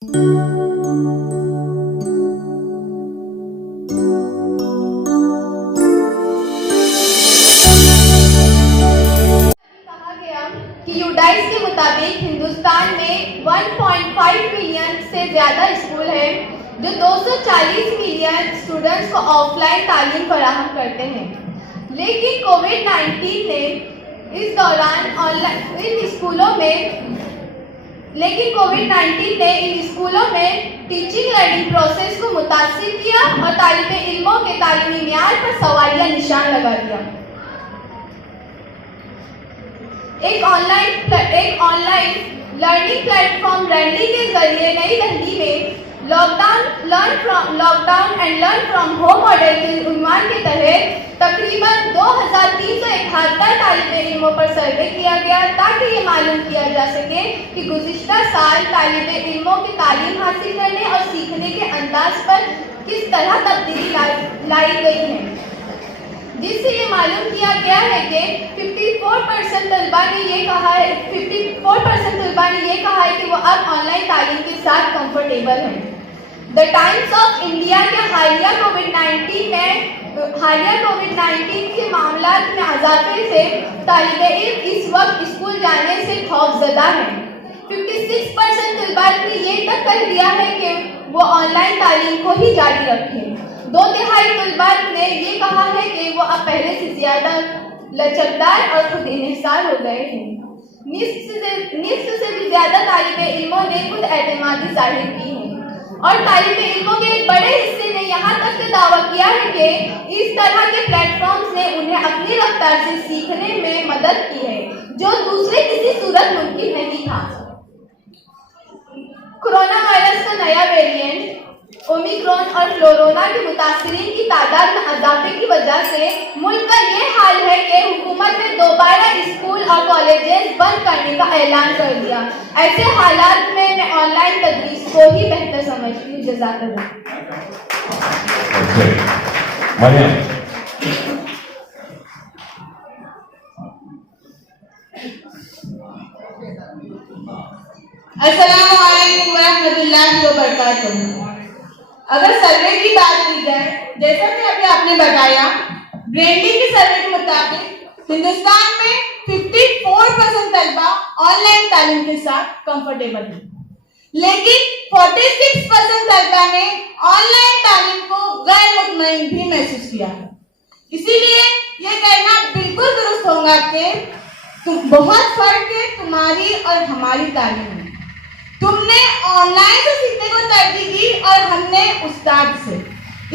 UDISE के मुताबिक हिंदुस्तान में 1.5 मिलियन से ज़्यादा स्कूल हैं जो 240 मिलियन स्टूडेंट्स को ऑफलाइन तालीम फराहम करते हैं, लेकिन कोविड-19 ने इन स्कूलों में टीचिंग लर्निंग प्रोसेस को मुतासिर किया और तालिब इल्मों के तालीमी मियार पर सवालिया निशान लगा दिया। एक ऑनलाइन लर्निंग प्लेटफॉर्म रैली के जरिए नई दिल्ली में lockdown and learn from home model के उन्वान के तहत तकरीबन 2371 तालिब इल्मों पर सर्वे किया गया ताकि ये मालूम किया जा सके कि गुज़िश्ता साल तालिब इल्मों की तालीम हासिल करने और सीखने के अंदाज पर किस तरह तब्दीली लाई गई है, जिससे ये मालूम किया गया है कि 54% तलबा ने ये कहा है कि वो अब ऑनलाइन तालीम के साथ कंफर्टेबल हैं। द टाइम्स ऑफ इंडिया के हालिया कोविड-19 के मामलात में इजाफे से तालिब इल्म इस वक्त स्कूल जाने से खौफजदा हैं। 56% तलबा ने ये तक कह दिया है कि वो ऑनलाइन तालीम को ही जारी रखें। 2/3 तलबा ने ये कहा है कि वो अब पहले से ज्यादा लचकदार और खुद इन्हिसार हो गए हैं। निस्फ से भी ज्यादा तालिब इल्मों ने खुद एतमादी जाहिर की है और तालिब इल्मों के एक बड़े हिस्से ने यहाँ तक का दावा किया है कि इस तरह के प्लेटफॉर्म्स ने उन्हें अपनी रफ्तार से सीखने में मदद की है, जो दूसरे किसी सूरत मुमकिन नहीं था। कोरोना वायरस का नया वेरिएंट ओमिक्रॉन और फ्लोरोना के मुतासरीन की तादाद में इजाफे की वजह से मुल्क का ये हाल है कि हुकूमत ने दोबारा स्कूल और कॉलेजेस बंद करने का ऐलान कर दिया। ऐसे हालात में मैं ऑनलाइन तदरीस को ही बेहतर समझती हूँ। जज़ाकल्लाह। अस्सलामु अलैकुम व रहमतुल्लाहि व बरकातहू। अगर सर्वे की बात की जाए, जैसा कि अभी आपने बताया, ब्रेनली की सर्वे के मुताबिक हिंदुस्तान में 54% तलबा ऑनलाइन तालीम के साथ कंफर्टेबल है, लेकिन 46% तलबा ने ऑनलाइन तालीम को गैर मुतमईन भी महसूस किया है। इसीलिए ये कहना बिल्कुल दुरुस्त होगा कि बहुत फर्क है तुम्हारी और हमारी तालीम में। तुमने ऑनलाइन से सीखने को तरजीह दी और हमने उस्ताद से।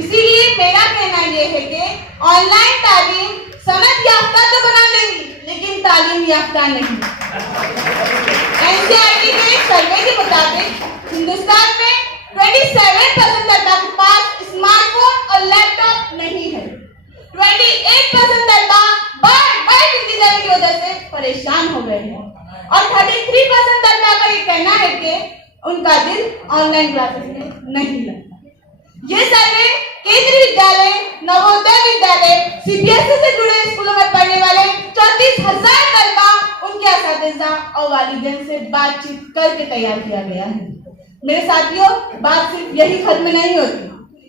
इसीलिए मेरा कहना यह है कि ऑनलाइन तालीम समझ याफ्ता तो बना देगी, लेकिन तालीम याफ्ता नहीं। एनसीईआरटी के सर्वे के मुताबिक हिंदुस्तान में 27% तलबा के पास स्मार्टफोन और लैपटॉप नहीं है। 28% तलबा बार-बार टिकट जाने की वजह से परेशान हो गए हैं और 33% तलबा का ये कहना है कि उनका दिल ऑनलाइन क्लासेस में नहीं लगता। ये सर्वे केंद्रीय विद्यालय, नवोदय विद्यालय, सीबीएसई से जुड़े स्कूलों में पढ़ने वाले 34,000 तलबा, उनके असातिज़ा और वालिदैन से बातचीत करके तैयार किया गया है। मेरे साथियों, बात सिर्फ यही खत्म नहीं होती।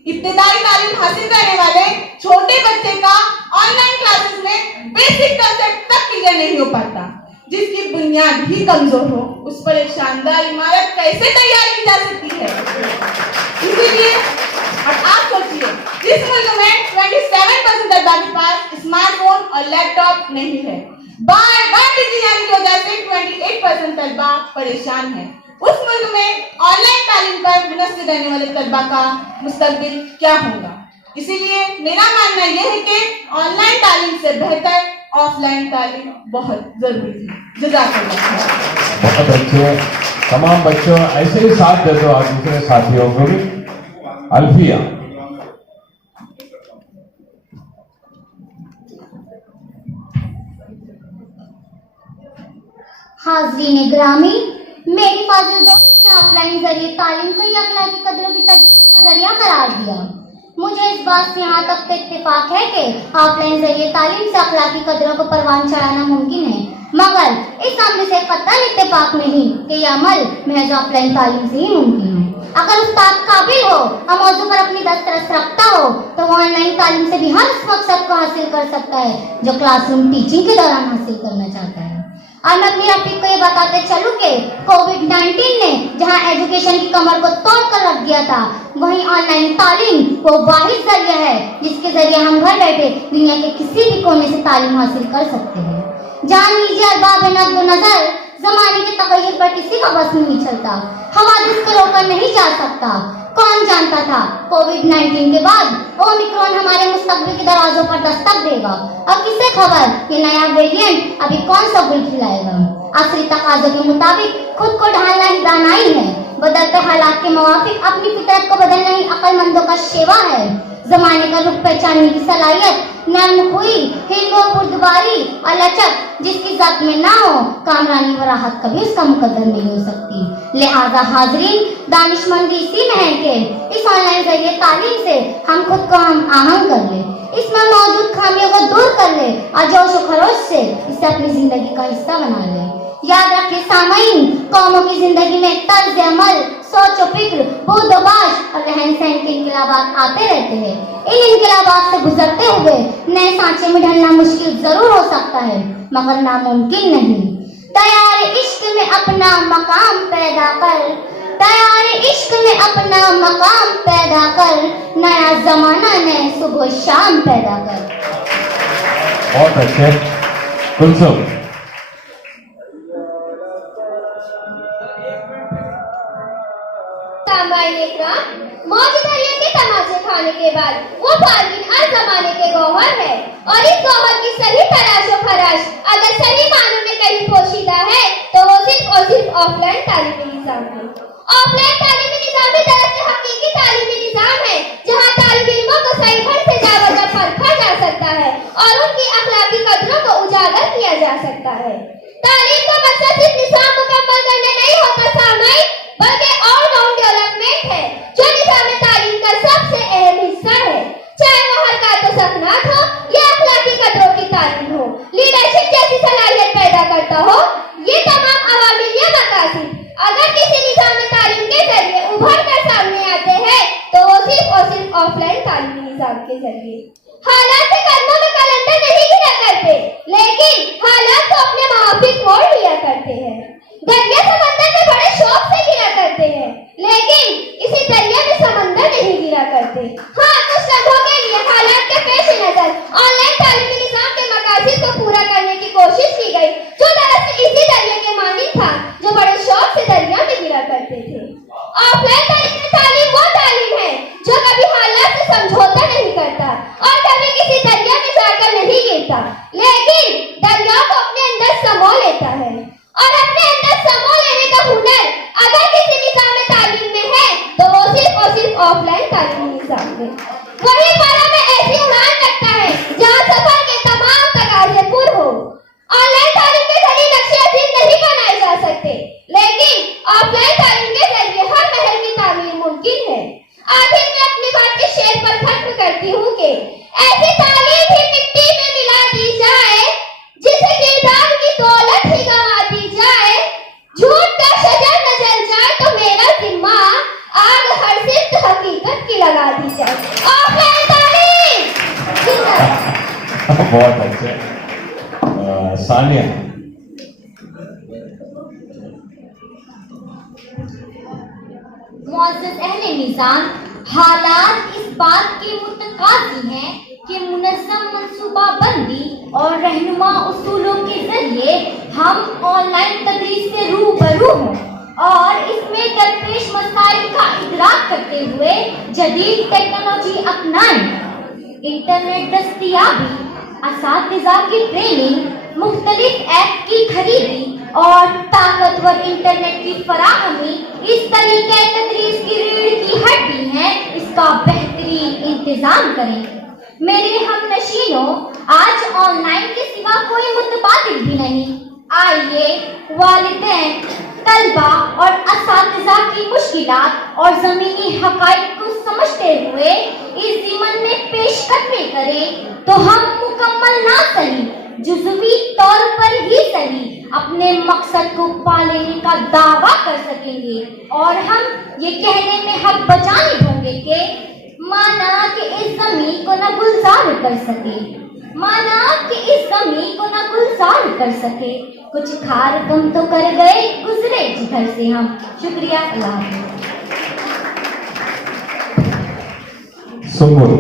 इब्तिदाई तालीम हासिल करने वाले छोटे बच्चे का ऑनलाइन क्लासेस में बेसिक कंसेप्ट तक क्लियर नहीं हो पाता। जिसकी बुनियाद ही कमजोर हो, उस पर एक शानदार इमारत कैसे तैयार की जा सकती है। इसीलिए और आप सोचिए, जिस मुल्क में 27% तलबा के पास स्मार्टफोन और लैपटॉप नहीं है, बार-बार टिकट जाने की वजह से 28% तलबा परेशान है, उस मुल्क में ऑनलाइन तालीम पर मुनस्सिर रहने वाले तलबा का मुस्तकबिल क्या होगा। इसीलिए मेरा मानना यह है कि ऑनलाइन तालीम से बेहतर ऑफलाइन तालीम बहुत जरूरी है। जज़ाकल्लाह। बहुत अच्छे, तमाम बच्चों ऐसे ही साथ दे दो आज दूसरे साथियों को भी। अल्फिया। हाज़रीन ग्रामी, मेरी फाजिल दोस्त ने ऑफलाइन जरिए तालीम को ही अखलाकी कदरों की तजदीद का जरिया करार दिया। मुझे इस बात से यहाँ तक इत्तेफाक है कि ऑफलाइन जरिए तालीम से अखलाकी कदरों को परवान चढ़ाना मुमकिन है, मगर इस अमल से कतई इत्तेफाक नहीं कि यह अमल महज ऑफलाइन तालीम से ही मुमकिन है। अगर उस्ताद काबिल हो और मौजू पर अपनी दस्तरस रखता हो तो वो ऑनलाइन तालीम से भी हर उस मकसद को हासिल कर सकता है जो क्लासरूम टीचिंग के दौरान हासिल करना चाहता है। और मैं अपनी रफीक को ये बताते चलूं कि कोविड-19 ने जहां एजुकेशन की कमर को तोड़ कर रख दिया था, वहीं ऑनलाइन तालीम वो वाहिद जरिया है जिसके जरिए हम घर बैठे दुनिया के किसी भी कोने से तालीम हासिल कर सकते हैं। जान लीजिए अरबाब नज़्र नज़र, जमाने के तगय्युर पर किसी का बस नहीं चलता, हवादिस को रोका नहीं जा सकता। कौन जानता था कोविड-19 के बाद ओमिक्रॉन हमारे मुस्तकबिल के दरवाजों पर दस्तक देगा, और किसे खबर ये नया वेरिएंट अभी कौन सा गुल खिलाएगा। असली तकाज़ों के मुताबिक खुद को ढालना ही दानाई है, बदलते हालात के मुवाफिक अपनी फितरत को बदलना ही अक्लमंदों का शेवा है। जमाने का रुख पहचानने की सलाहियत, नर्म हुई हिंदो बुर्दबारी और लचक जिसकी ज़ात में ना हो, कामरानी व राहत कभी उसका मुकद्दर नहीं हो सकती। लिहाजा हाजरीन, दानिशमंदी इसी में है कि इस ऑनलाइन जरिए तालीम से हम खुद को हम आहंग कर ले, इसमें मौजूद खामियों को दूर कर ले और जोश व खरोश से इसे अपनी जिंदगी का हिस्सा बना ले। याद रखिए सामईन, कौमों की जिंदगी में तर्ज अमल, सोच व फिक्र, बूद व बाश और रहन सहन के इनकलाबात आते रहते हैं। इन इनकलाबात से गुजरते हुए नए सांचे में ढलना मुश्किल जरूर हो सकता है, मगर नामुमकिन नहीं। तैयार इश्क में अपना मकाम पैदा कर, तैयार इश्क में अपना मकाम पैदा कर, नया जमाना नए सुबह शाम पैदा कर। बहुत अच्छे कुलसुम। मौज दरिया के तमाचे खाने के बाद वो फारवीन हर जमाने के गौहर है, और इस गौहर की सही तराशो फराश अगर सही मानों में कहीं पोशीदा है तो वो सिर्फ और सिर्फ ऑफलाइन तालीमी निजाम है। ऑफलाइन तालीमी निजाम भी दरअसल हकीकी तालीमी निजाम है जहाँ तालिब इल्मों को सही ढंग से जावजा परखा जा सकता है और उनकी अखलाकी कदरों को उजागर किया जा सकता है। तालीम का मकसद सिर्फ निजाम मुकम्मल करना नहीं होता सामईन, बल्कि ऑल राउंड डेवलपमेंट है जो निजाम तालीम का सबसे अहम हिस्सा है। चाहे वो हरकत व सकनात हो या अखलाकी कदरों की तालीम हो, लीडरशिप जैसी सलाहियत पैदा करता हो, ये तमाम अवामिल या मकासद अगर किसी निजाम तालीम के जरिए उभर कर सामने आते हैं तो वो सिर्फ और सिर्फ ऑफलाइन तालीमी निजाम के जरिए। हालात के कदमों में कलंदर नहीं गिरा करते, लेकिन हालात को अपने मुआफिक मोड़ लिया करते हैं। दरिया समंदर में बड़े शौक से गिरा करते हैं, लेकिन इसी दरिया में समंदर नहीं गिरा करते। हाँ, कुछ लम्हों के लिए हालात के पेश नजर ऑनलाइन तालीमी निजाम के मकासद को पूरा करने की कोशिश की गई, जो दरअसल इसी दरिया के मानिंद था जो बड़े शौक से दरिया में गिरा करते थे। ऑफलाइन तालीम वो तालीम है जो कभी हालात से समझौता नहीं करता और कभी किसी दरिया में जाकर नहीं गिरता, लेकिन दरिया को अपने अंदर समो लेता है। और अपने अंदर समो लेने का हुनर अगर किसी निजाम तालीम में है तो वो सिर्फ और सिर्फ ऑफलाइन तालीमी निजाम में। वही पारा में ऐसी उड़ान लगता है जहाँ सफर के तमाम तकाजे पूरे हो। ऑनलाइन तालीम के जरिए नक्शे अजीब नहीं बनाए जा सकते, लेकिन ऑफलाइन तालीम के जरिए हर महल की तामीर मुमकिन है। आखिर मैं अपनी बात के शेर पर खत्म करती हूँ कि ऐसी तालीम ही मिट्टी में मिला दी जाए जिसे किरदार की दौलत ही गंवा दी जाए, झूठ का शजर न जल जाए तो मेरा जिम्मा आग हर सिफ्त हकीकत की लगा दी जाए। ऑफलाइन तालीम जिंदाबाद। बहुत अच्छे। सानिया। मुअज़्ज़ज़ अहले निज़ाम, हालात इस बात के मुतकाज़ी हैं कि मुनज़्ज़म मंसूबाबंदी और रहनुमा उसूलों के जरिए हम ऑनलाइन तदरीस से रूबरू हों और इसमें दरपेश मसाइल का इदराक करते हुए जदीद टेक्नोलॉजी अपनाएं। इंटरनेट दस्तयाबी, असातिज़ा की ट्रेनिंग, मुख्तलिफ ऐप की खरीदी और ताकतवर इंटरनेट की फराहमी इस तरीके तदरीस की रीढ़ की हड्डी है, इसका बेहतरीन इंतजाम करें। मेरे हमनशीनों, आज ऑनलाइन के सिवा कोई मुतबादिल भी नहीं। आइए वालिदैन, तलबा और असातिज़ा की मुश्किलात और ज़मीनी हक़ाइक़ को समझते हुए इस ज़िमन में पेशकदमी करें तो हम मुकम्मल ना सही जुज़वी तौर पर ही सही अपने मकसद को पा लेने का दावा कर सकेंगे, और हम ये कहने में हक बचा नहीं होंगे कि माना कि इस ज़मीं को न गुलजार कर सके, माना कि इस ज़मीं को न गुलजार कर सके, कुछ खार कम तो कर गए गुजरे जिधर से हम। शुक्रिया। अल्लाह हाफ़िज़। सुमुल।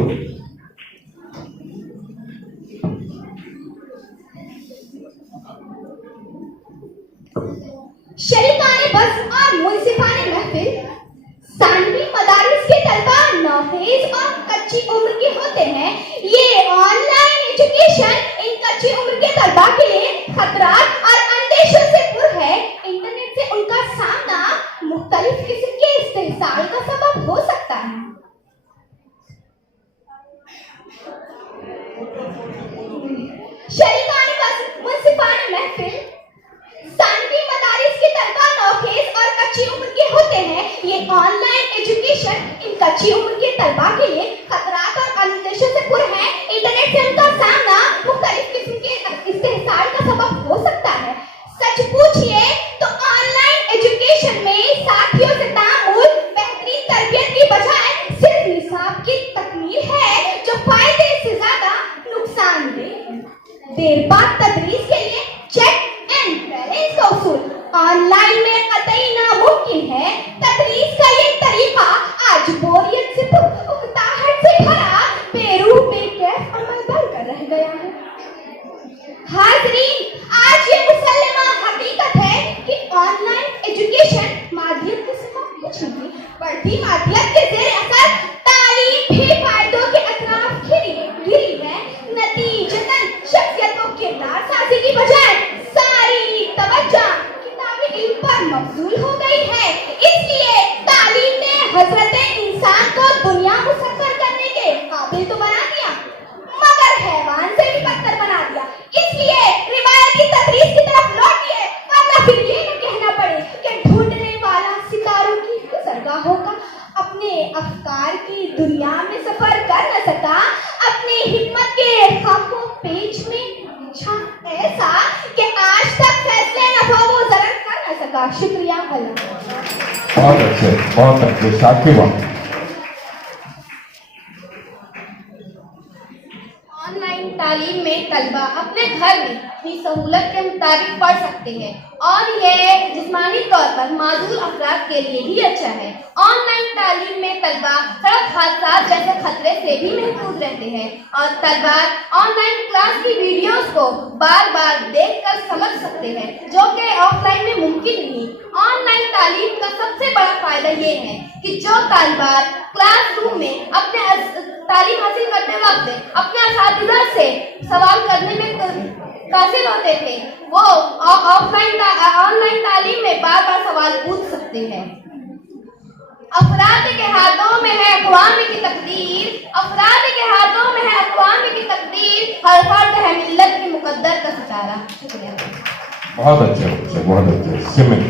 शरीकाने बस और मुंसिफाने महफिल सानवी मदारिस के तलबा नाफिज और कच्ची उम्र के होते हैं। ये ऑनलाइन एजुकेशन इन कच्ची उम्र के तलबा के लिए खतरात और अंदेशों से पुर है। इंटरनेट से उनका सामना मुख्तलिफ किस्म के इस्तेहसाल का सबब हो सकता है। शरीकाने बस मुंसिफाने महफिल सानवी मदारिस के तलबा नौखेज और कच्ची उम्र के होते हैं। ये ऑनलाइन एजुकेशन इन कच्ची उम्र के तलबा के लिए खतरात और अंदेशों से पुर है। इंटरनेट से उनका सामना मुख्तलिफ किस्म के इस्तेहसाल का सबब हो सकता है। सच पूछिए तो ऑनलाइन एजुकेशन में साथियों से तामुल बेहतरीन तरबियत की बजाय सिर्फ निसाब की तकमील है, जो फायदे से ज्यादा नुकसानदेह है। देर बाद तदरीस के लिए चेक एंड बैलेंस का उसूल ऑनलाइन में कतई नामुमकिन है। तदरीस का ये तरीका आज बोरियत से उकताहट से भरा बेरूह बेकैफ अमलदल कर रह गया है। हाज़रीन, आज ये मुसल्लमा हकीकत है कि ऑनलाइन एजुकेशन माध्यम के सिवा कुछ नहीं। बढ़ती मादियत के ज़ेर असर तालीम भी फायदों के अतराफ घिरी है। नतीजतन शख्सियतों के किरदार साजी की बजाय सारी तवज्जो किताबी इल्म पर मबजूल हो गई है। इसलिए तालीम ने हजरत इंसान को दुनिया मुसख्खर करने के काबिल तो बना दिया, मगर हैवान से भी बदतर बना दिया। इसलिए रिवायत की तदरीस की तरफ लौटिए, वरना फिर ये न कहना पड़े कि ढूंढने वाला सितारों की गुज़रगाहों का अपने अफकार की दुनिया में सफर कर न सका। अपनी हिम्मत के खाकों पेच में ऐसा कि आज तक फैसले नफा वो जरर कर न सका। शुक्रिया। अल्लाह। बहुत अच्छे शाकिबा। ऑनलाइन तालीम में तलबा अपने घर में अपनी सहूलत के मुताबिक पढ़ सकते हैं और यह जिस्मानी तौर पर माजूर अफराद के लिए ही अच्छा है। ऑनलाइन तालीम में तलबा सड़क हादसा जैसे खतरे से भी महफूज रहते हैं और तलबा ऑनलाइन क्लास की वीडियोस को बार बार देख कर समझ सकते हैं, जो कि ऑफलाइन में मुमकिन नहीं। ऑनलाइन तालीम का सबसे बड़ा फायदा ये है कि जो तलबा क्लासरूम में अपने तालीम हासिल करते वक्त अपने असातिज़ा से सवाल करने में कासिर होते थे, वो ऑनलाइन तालीम में बार बार सवाल पूछ सकते हैं। अफराद के हाथों में है अक़वाम की तकदीर, अफराद के हाथों में है अक़वाम की तकदीर, हर फर्द है मिल्लत के मुक़द्दर का सितारा। शुक्रिया। बहुत अच्छे सिमन।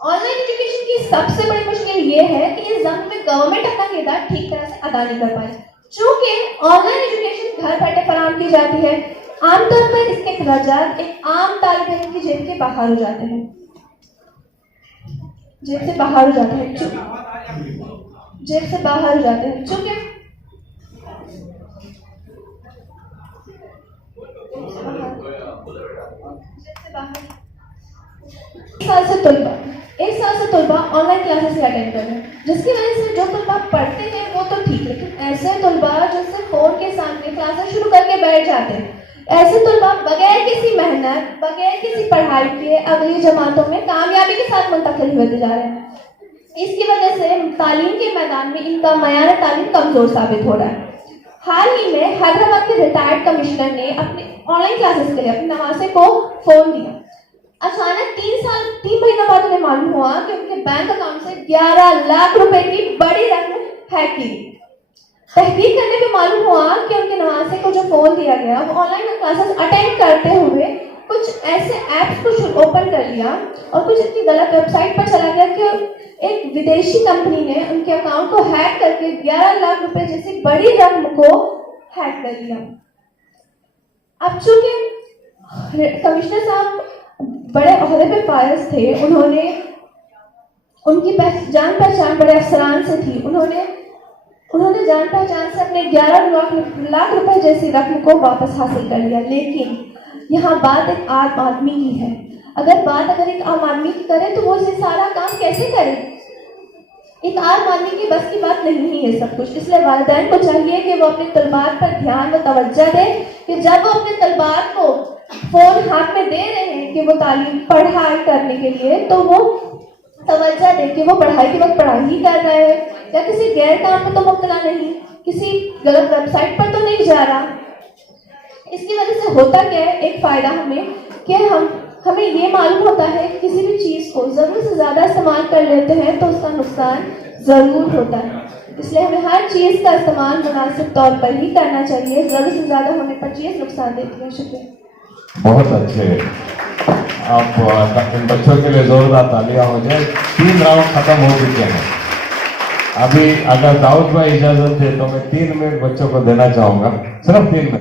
ऑनलाइन एजुकेशन की सबसे बड़ी मुश्किल ये है कि इस ज़माने में गवर्नमेंट अपना किरदार ठीक तरह से अदा नहीं कर पाई। चूंकि ऑनलाइन एजुकेशन घर बैठे फराहम की जाती है, आमतौर पर इसके अखराजात एक आम तालिब इल्म की जेब से बाहर हो जाते हैं। चूंकि एक साल से तलबा ऑनलाइन क्लासेस अटेंड कर रहे हैं, जिसकी वजह से जो तलबा पढ़ते हैं वो तो ठीक, लेकिन ऐसे तलबा जो सिर्फ फोन के सामने क्लासेस शुरू करके बैठ जाते हैं, ऐसे तलबा बगैर किसी मेहनत बगैर किसी पढ़ाई के अगली जमातों में कामयाबी के साथ मुंतकिल होते जा रहे हैं। इसकी वजह से तालीम के मैदान में इनका मयार तालीम कमजोर साबित हो रहा है। हाल ही में हैदराबाद के रिटायर्ड कमिश्नर ने अपने ऑनलाइन क्लासेस के लिए अपने नवासे को फोन दिया। अचानक 3 महीनों बाद उन्हें मालूम हुआ कि उनके बैंक अकाउंट से 11 लाख रुपए की बड़ी रकम हैक की। तहकीक करने पे मालूम हुआ कि उनके नवासे को जो फोन दिया गया वो ऑनलाइन क्लासेस अटेंड करते हुए कुछ ऐसे ऐप्स को ओपन कर लिया और कुछ इतनी गलत वेबसाइट पर चला गया कि एक विदेशी कंपनी ने उनके अकाउंट को हैक करके 11 लाख रुपए जैसी बड़ी रकम को हैक कर लिया। अब चूंकि कमिश्नर साहब बड़े ओहदे पे फायज थे, उनकी जान पहचान बड़े अफसरान से थी, उन्होंने जान पहचान से अपने 11 लाख रुपए जैसी रकम को वापस हासिल कर लिया। लेकिन यहाँ बात एक आम आदमी की है। अगर एक आम आदमी की करे तो वो ये सारा काम कैसे करे? एक आम आदमी की बस की बात नहीं है सब कुछ। इसलिए वालिदैन को चाहिए कि वो अपने तलबात पर ध्यान व तवज्जो दें कि जब वो अपने तलबात को फोन हाथ में दे रहे हैं कि वो पढ़ाई करने के लिए, तो वो तवज्जो दें कि वो पढ़ाई के वक्त पढ़ाई ही कर रहे हैं या किसी गैर काम में तो मुब्तला नहीं, किसी गलत वेबसाइट पर तो नहीं जा रहा। इसकी वजह से होता क्या है, एक फायदा हमें ये मालूम होता है कि किसी भी चीज़ को ज़रूरत से ज़्यादा इस्तेमाल कर लेते हैं तो उसका नुकसान ज़रूर होता है। इसलिए हमें हर चीज़ का इस्तेमाल मुनासिब तौर पर ही करना चाहिए। ज़रूरत से ज़्यादा होने पर चीज़ नुकसान देती है। शुक्रिया। बहुत अच्छे। आप इन बच्चों के लिए जोरदार तालियां हो जाए। 3 राउंड खत्म हो चुके हैं। अभी अगर दाऊद भाई इजाजत दे तो मैं 3 मिनट बच्चों को देना चाहूंगा, सिर्फ 3 मिनट।